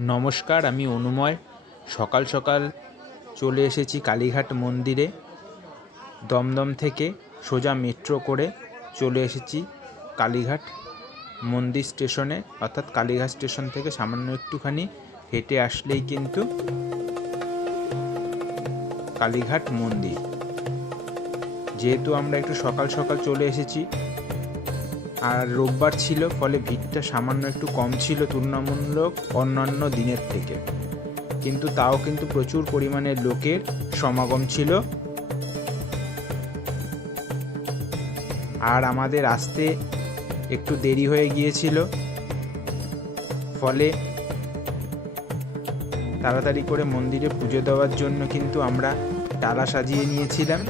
নমস্কার, আমি অনুময়। সকাল সকাল চলে এসেছি কালীঘাট মন্দিরে। দমদম থেকে সোজা মেট্রো করে চলে এসেছি কালীঘাট মন্দির স্টেশনে। অর্থাৎ কালীঘাট স্টেশন থেকে সামান্য একটুখানি হেঁটে আসলেই কিন্তু কালীঘাট মন্দির। যেহেতু আমরা একটু সকাল সকাল চলে এসেছি আর রোববার ছিল, ফলে ভিড়টা সামান্য একটু কম ছিল তুলনামূলক অন্যান্য দিনের থেকে। কিন্তু তাও কিন্তু প্রচুর পরিমাণে লোকের সমাগম ছিল। আর আমাদের আসতে একটু দেরি হয়ে গিয়েছিল। ফলে তাড়াতাড়ি করে মন্দিরে পুজো দেওয়ার জন্য কিন্তু আমরা ডালা সাজিয়ে নিয়েছিলাম।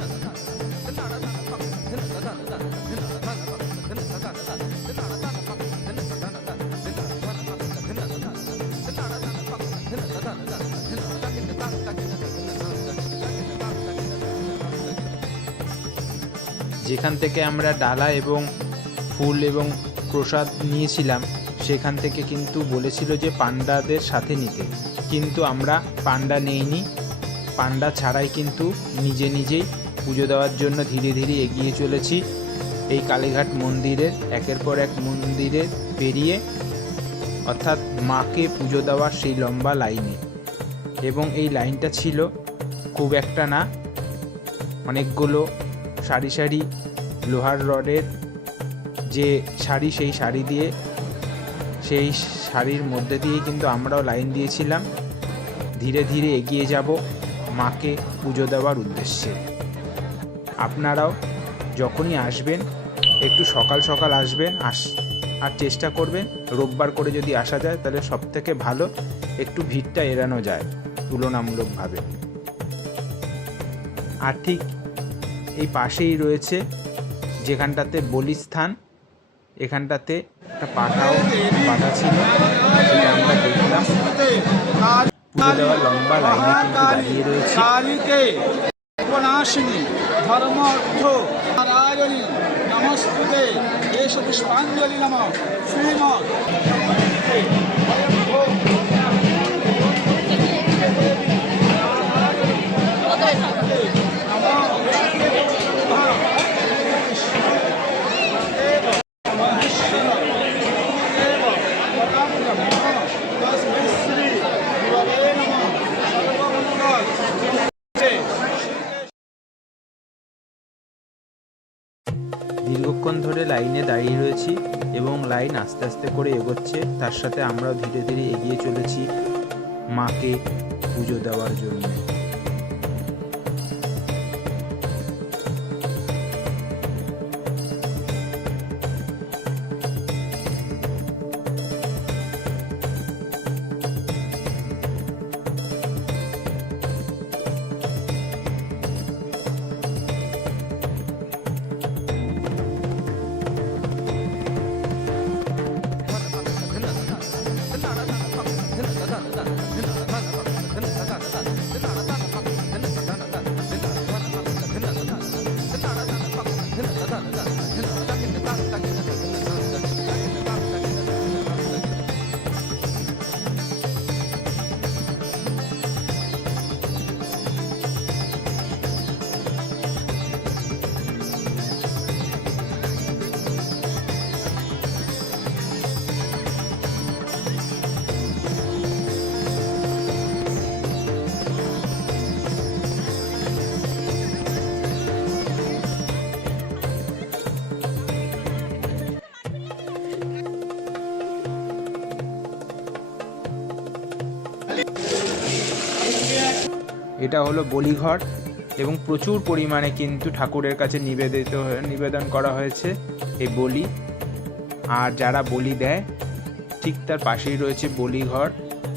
যেখান থেকে আমরা ডালা এবং ফুল এবং প্রসাদ নিয়েছিলাম, সেখান থেকে কিন্তু বলেছিল যে পান্ডাদের সাথে নিতে। কিন্তু আমরা পান্ডা নেইনি। পান্ডা ছাড়াই কিন্তু নিজে নিজেই পুজো দেওয়ার জন্য ধীরে ধীরে এগিয়ে চলেছি। এই কালীঘাট মন্দিরের একের পর এক মন্দিরে পেরিয়ে, অর্থাৎ মাকে পুজো দেওয়ার সেই লম্বা লাইনে। এবং এই লাইনটা ছিল খুব একটা না, অনেকগুলো সারি সারি লোহার রডের যে শাড়ি সেই শাড়ি দিয়ে, সেই শাড়ির মধ্যে দিয়ে কিন্তু আমরাও লাইন দিয়েছিলাম। ধীরে ধীরে এগিয়ে যাব মাকে পুজো দেওয়ার উদ্দেশ্যে। আপনারাও যখনই আসবেন, একটু সকাল সকাল আসবেন, আস, আর চেষ্টা করবেন রোববার করে যদি আসা যায়, তাহলে সব থেকে ভালো একটু ভিড়টা এড়ানো যায় তুলনামূলকভাবে। আর ঠিক এই পাশেই রয়েছে যেখানটাতে বলিস্থান, এখানটাতে একটা পাঠাও পাঠা ছিল লম্বা দাঁড়িয়ে রয়েছে। নারায়ণী নম দীর্ঘক্ষণ ধরে লাইনে দাঁড়িয়ে রয়েছি এবং লাইন আস্তে আস্তে করে এগোচ্ছে। তার সাথে আমরা ধীরে ধীরে এগিয়ে চলেছি মাকে পুজো দেওয়ার জন্য। এটা হলো বলিঘর এবং প্রচুর পরিমাণে কিন্তু ঠাকুরের কাছে নিবেদিত নিবেদন করা হয়েছে এই বলি। আর যারা বলি দেয়, ঠিক তার পাশেই রয়েছে বলিঘর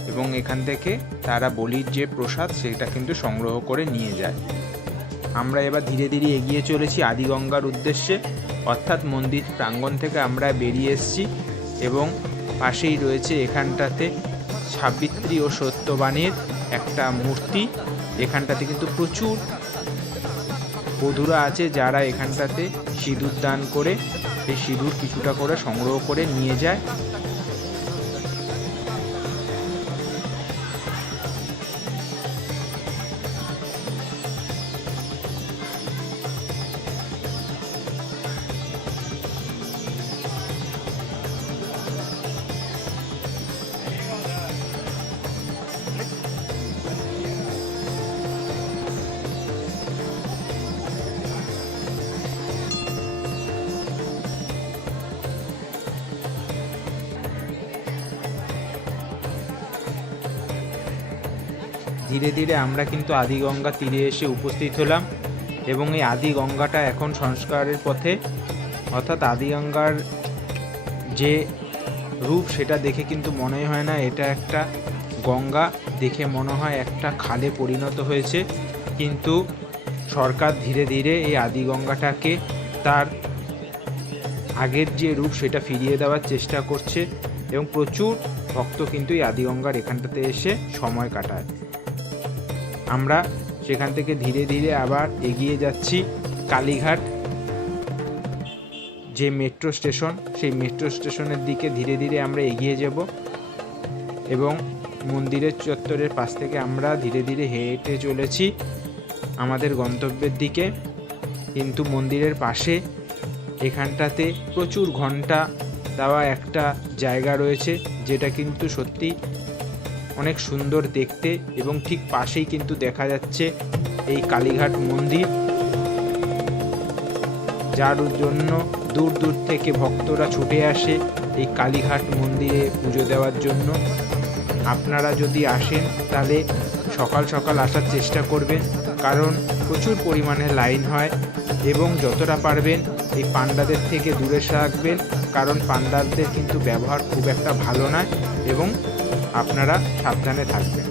এবং এখান থেকে তারা বলির যে প্রসাদ, সেটা কিন্তু সংগ্রহ করে নিয়ে যায়। আমরা এবার ধীরে ধীরে এগিয়ে চলেছি আদিগঙ্গার উদ্দেশ্যে। অর্থাৎ মন্দির প্রাঙ্গণ থেকে আমরা বেরিয়ে এসেছি এবং পাশেই রয়েছে এখানটাতে সাবিত্রী ও সত্যবাণীর একটা মূর্তি। এখানটাতে কিন্তু প্রচুর বধুরা আছে যারা এখানটাতে সিঁদুর দান করে, সেই সিঁদুর কিছুটা করে সংগ্রহ করে নিয়ে যায়। ধীরে ধীরে আমরা কিন্তু আদিগঙ্গা তীরে এসে উপস্থিত হলাম এবং এই আদিগঙ্গাটা এখন সংস্কারের পথে। অর্থাৎ আদিগঙ্গার যে রূপ, সেটা দেখে কিন্তু মনে হয় না এটা একটা গঙ্গা। দেখে মনে হয় একটা খালে পরিণত হয়েছে। কিন্তু সরকার ধীরে ধীরে এই আদিগঙ্গাটাকে তার আগের যে রূপ, সেটা ফিরিয়ে দেওয়ার চেষ্টা করছে এবং প্রচুর ভক্ত কিন্তু এই আদিগঙ্গার এখানটাতে এসে সময় কাটায়। আমরা সেখান থেকে ধীরে ধীরে আবার এগিয়ে যাচ্ছি কালীঘাট। যে মেট্রো স্টেশন সেই মেট্রো স্টেশনের দিকে ধীরে ধীরে আমরা এগিয়ে যাব এবং মন্দিরের চত্বরের পাশ থেকে আমরা ধীরে ধীরে হেঁটে চলেছি আমাদের গন্তব্যের দিকে। কিন্তু মন্দিরের পাশে এখানটাতে প্রচুর ঘণ্টা দেওয়া একটা জায়গা রয়েছে, যেটা কিন্তু সত্যি অনেক সুন্দর দেখতে এবং ঠিক পাশেই কিন্তু দেখা যাচ্ছে এই কালীঘাট মন্দির, যার জন্য দূর দূর থেকে ভক্তরা ছুটে আসে এই কালীঘাট মন্দিরে পুজো দেওয়ার জন্য। আপনারা যদি আসেন, তাহলে সকাল সকাল আসার চেষ্টা করবেন, কারণ প্রচুর পরিমাণে লাইন হয় এবং যতটা পারবেন এই পান্ডাদের থেকে দূরে রাখবেন কারণ পান্ডাদের কিন্তু ব্যবহার খুব একটা ভালো নয় এবং আপনারা সাবধানে থাকবেন।